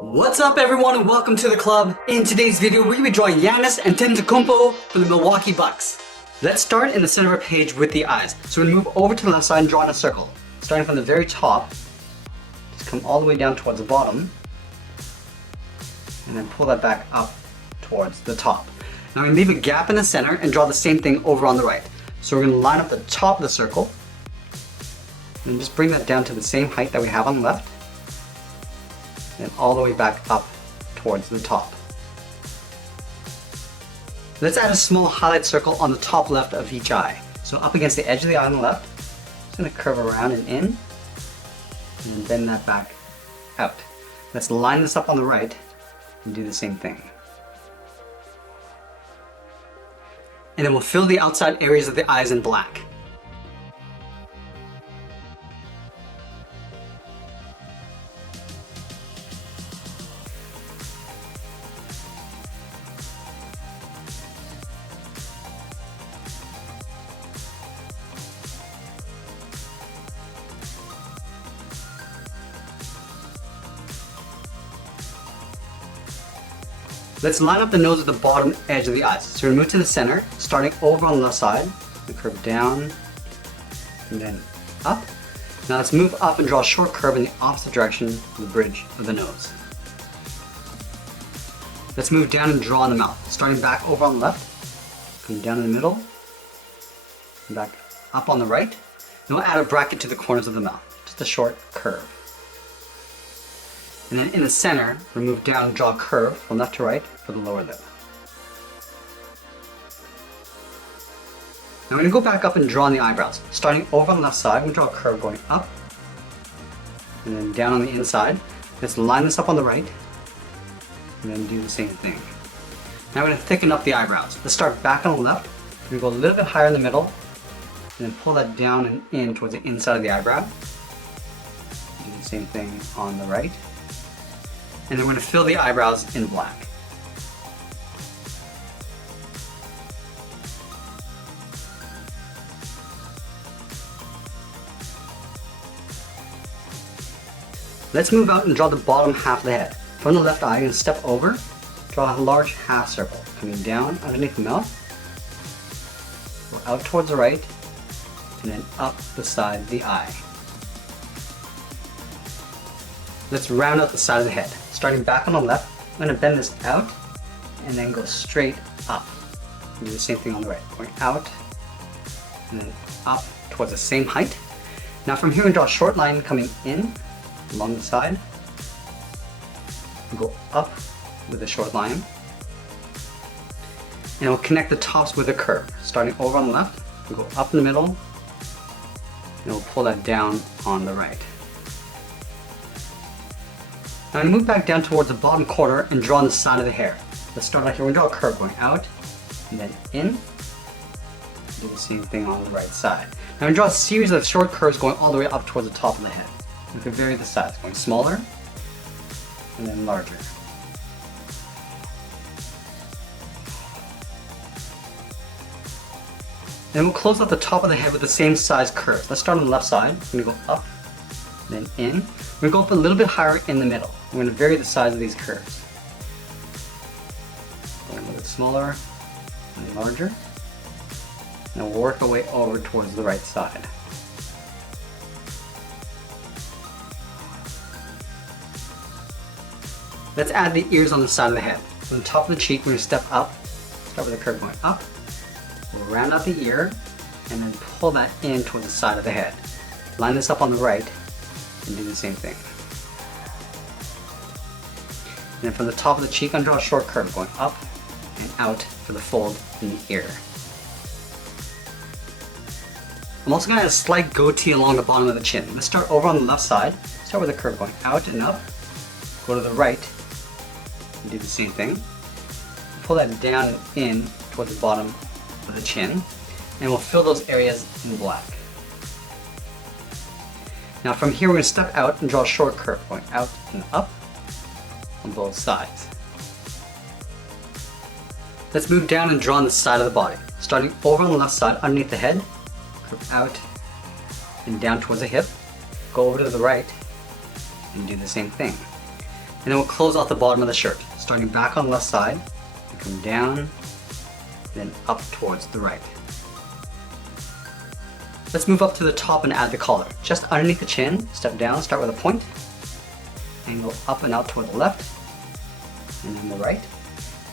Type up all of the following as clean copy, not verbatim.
What's up everyone and welcome to the club. In today's video we're going to be drawing Giannis Antetokounmpo for the Milwaukee Bucks. Let's start in the center of our page with the eyes. So we're going to move over to the left side and draw in a circle. Starting from the very top, just come all the way down towards the bottom and then pull that back up towards the top. Now we're going to leave a gap in the center and draw the same thing over on the right. So we're going to line up the top of the circle and just bring that down to the same height that we have on the left. And all the way back up towards the top. Let's add a small highlight circle on the top left of each eye. So up against the edge of the eye on the left, just going to curve around and in, and then bend that back out. Let's line this up on the right and do the same thing. And then we'll fill the outside areas of the eyes in black. Let's line up the nose at the bottom edge of the eyes. So we move to the center, starting over on the left side, and curve down, and then up. Now let's move up and draw a short curve in the opposite direction of the bridge of the nose. Let's move down and draw on the mouth, starting back over on the left, come down in the middle, and back up on the right. And we'll add a bracket to the corners of the mouth, just a short curve. And then in the center, we'll move down and draw a curve from left to right for the lower lip. Now we're going to go back up and draw on the eyebrows. Starting over on the left side, we'll draw a curve going up, and then down on the inside. Let's line this up on the right, and then do the same thing. Now we're going to thicken up the eyebrows. Let's start back on the left. We're going to go a little bit higher in the middle, and then pull that down and in towards the inside of the eyebrow. Do the same thing on the right. And then we're going to fill the eyebrows in black. Let's move out and draw the bottom half of the head. From the left eye, I'm going to step over, draw a large half circle, coming down underneath the mouth, go out towards the right, and then up the side of the eye. Let's round out the side of the head. Starting back on the left, I'm going to bend this out and then go straight up. And do the same thing on the right. Going out and then up towards the same height. Now from here, we draw a short line coming in along the side. Go up with a short line. And we'll connect the tops with a curve. Starting over on the left, we'll go up in the middle, and we'll pull that down on the right. Now I'm going to move back down towards the bottom corner and draw on the side of the hair. Let's start out here. We're going to draw a curve going out and then in. Do the same thing on the right side. Now I'm going to draw a series of short curves going all the way up towards the top of the head. We can vary the size, going smaller and then larger. Then we'll close up the top of the head with the same size curve. Let's start on the left side. We're going to go up, then in. We're going to go up a little bit higher in the middle. We're going to vary the size of these curves. Going a little bit smaller and larger. And we'll work our way over towards the right side. Let's add the ears on the side of the head. From the top of the cheek, we're going to step up. Start with a curve going up. We'll round out the ear and then pull that in towards the side of the head. Line this up on the right and do the same thing. And then from the top of the cheek, I'm going to draw a short curve going up and out for the fold in the ear. I'm also going to add a slight goatee along the bottom of the chin. Let's start over on the left side. Start with a curve going out and up. Go to the right and do the same thing. Pull that down and in towards the bottom of the chin. And we'll fill those areas in black. Now from here, we're going to step out and draw a short curve going out and up on both sides. Let's move down and draw on the side of the body. Starting over on the left side underneath the head, curve out and down towards the hip, go over to the right and do the same thing. And then we'll close off the bottom of the shirt, starting back on the left side, come down, then up towards the right. Let's move up to the top and add the collar. Just underneath the chin, step down, start with a point, and go up and out toward the left, and then the right.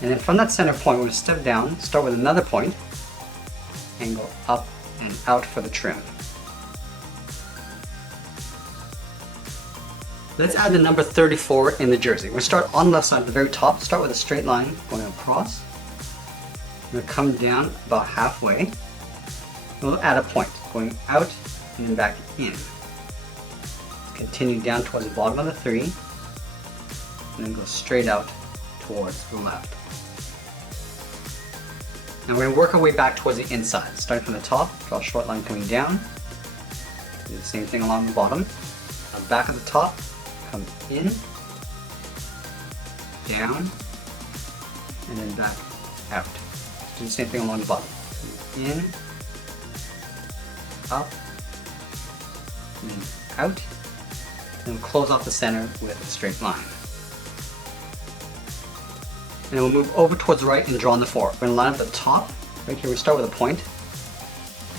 And then from that center point, we're going to step down, start with another point, and go up and out for the trim. Let's add the number 34 in the jersey. We're going to start on the left side at the very top, start with a straight line going across. We're going to come down about halfway. We'll add a point going out and then back in. Continue down towards the bottom of the 3, and then go straight out towards the left. Now we're going to work our way back towards the inside. Starting from the top, draw a short line coming down. Do the same thing along the bottom. Now back at the top, come in, down, and then back out. Do the same thing along the bottom. In, up, and then out. And we'll close off the center with a straight line. And we'll move over towards the right and draw on the 4. We're going to line up the top. Right here we start with a point.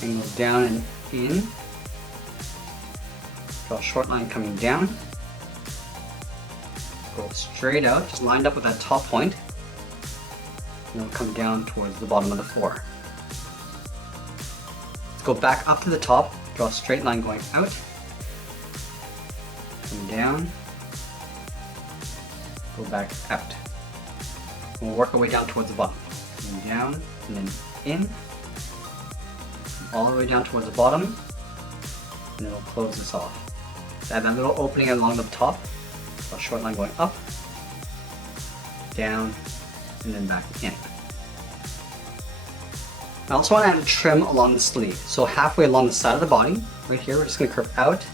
And go down and in. Draw a short line coming down. Go straight out, just lined up with that top point. And we'll come down towards the bottom of the 4. Let's go back up to the top, draw a straight line going out. Come down. Go back out. We'll work our way down towards the bottom. Come down and then in. All the way down towards the bottom. And then we'll close this off. So add that little opening along the top. A short line going up, down, and then back in. I also want to add a trim along the sleeve. So halfway along the side of the body, right here, we're just going to curve out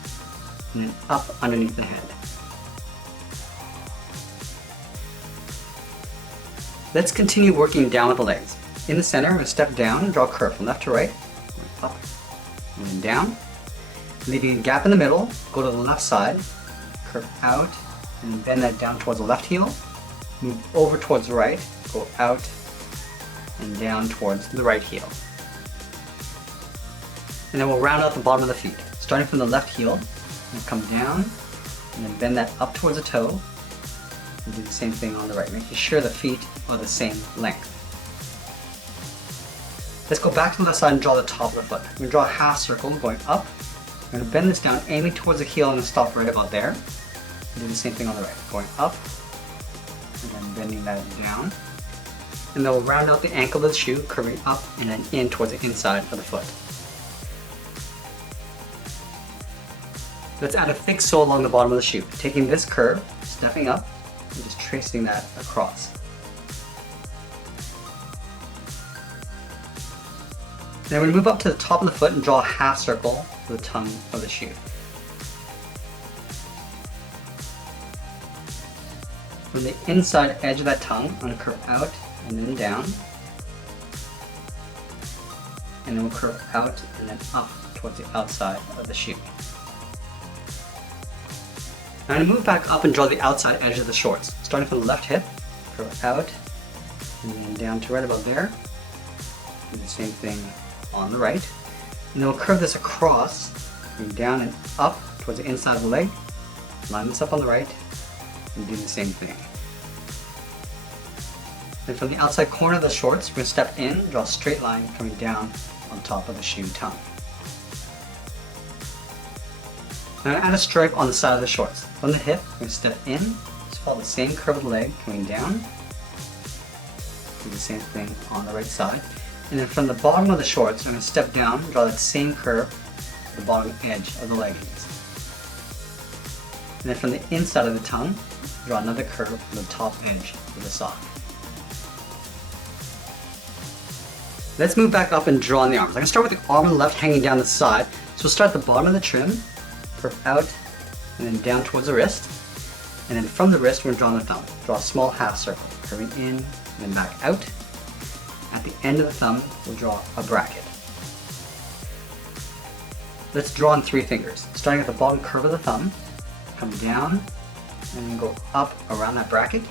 and then up underneath the head. Let's continue working down with the legs. In the center, we're going to step down and draw a curve from left to right, up and then down. Leaving a gap in the middle, go to the left side, curve out, and bend that down towards the left heel. Move over towards the right, go out and down towards the right heel. And then we'll round out the bottom of the feet. Starting from the left heel, we'll come down and then bend that up towards the toe. And do the same thing on the right, making sure the feet are the same length. Let's go back to the left side and draw the top of the foot. We're going to draw a half circle going up. We're going to bend this down, aiming towards the heel and stop right about there. Do the same thing on the right, going up and then bending that down. And then we'll round out the ankle of the shoe, curving up and then in towards the inside of the foot. Let's add a thick sole along the bottom of the shoe, taking this curve, stepping up, and just tracing that across. Then we move up to the top of the foot and draw a half circle for the tongue of the shoe. From the inside edge of that tongue, I'm going to curve out and then down. And then we'll curve out and then up towards the outside of the shoe. Now I'm going to move back up and draw the outside edge of the shorts. Starting from the left hip, curve out and then down to right about there. Do the same thing on the right. And then we'll curve this across, going down and up towards the inside of the leg. Line this up on the right and do the same thing. Then from the outside corner of the shorts, we're going to step in, draw a straight line coming down on top of the shoe tongue. Now add a stripe on the side of the shorts. From the hip, we're going to step in, just follow the same curve of the leg coming down. Do the same thing on the right side. And then from the bottom of the shorts, I'm going to step down, draw that same curve to the bottom edge of the leggings. And then from the inside of the tongue, draw another curve from the top edge of the sock. Let's move back up and draw on the arms. I'm going to start with the arm on the left hanging down the side. So we'll start at the bottom of the trim, curve out, and then down towards the wrist. And then from the wrist, we're going to draw on the thumb. Draw a small half circle, curving in and then back out. At the end of the thumb, we'll draw a bracket. Let's draw on 3 fingers. Starting at the bottom curve of the thumb, come down, and then go up around that bracket,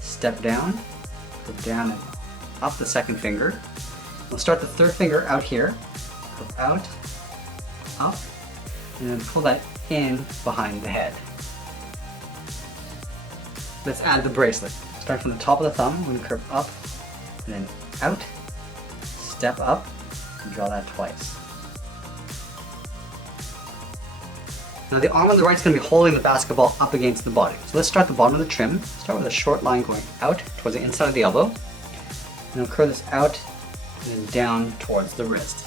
step down, go down and up the second finger. We'll start the third finger out here, go out, up, and then pull that in behind the head. Let's add the bracelet. Start from the top of the thumb, we're going to curve up, and then out, step up, and draw that twice. Now the arm on the right is going to be holding the basketball up against the body. So let's start the bottom of the trim. Start with a short line going out towards the inside of the elbow. And then curve this out and then down towards the wrist.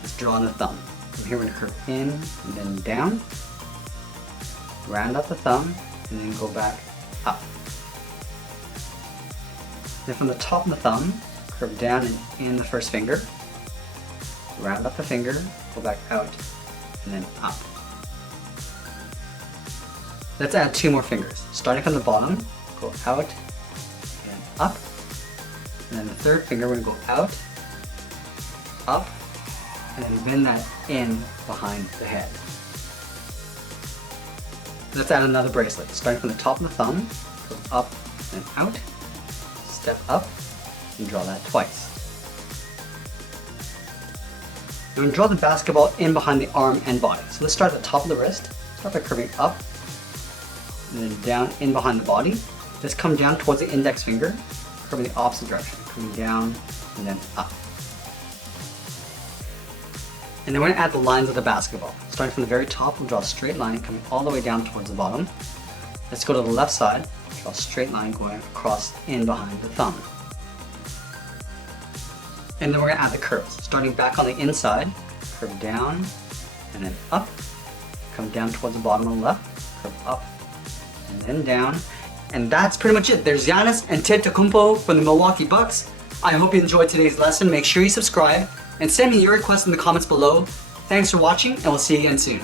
Let's draw on the thumb. From here we're going to curve in and then down. Round up the thumb and then go back up. Then from the top of the thumb, curve down and in the first finger. Round up the finger, go back out and then up. Let's add 2 more fingers. Starting from the bottom, go out and up. And then the third finger, we're going to go out, up, and then bend that in behind the head. Let's add another bracelet. Starting from the top of the thumb, go up and out, step up, and draw that twice. Now draw the basketball in behind the arm and body. So let's start at the top of the wrist. Start by curving up, and then down in behind the body. Just come down towards the index finger, curving the opposite direction, coming down and then up. And then we're going to add the lines of the basketball. Starting from the very top, we'll draw a straight line coming all the way down towards the bottom. Let's go to the left side, draw a straight line going across in behind the thumb. And then we're going to add the curves. Starting back on the inside, curve down and then up, come down towards the bottom on the left, curve up, and then down. And that's pretty much it. There's Giannis Antetokounmpo from the Milwaukee Bucks. I hope you enjoyed today's lesson. Make sure you subscribe and send me your requests in the comments below. Thanks for watching, and we'll see you again soon.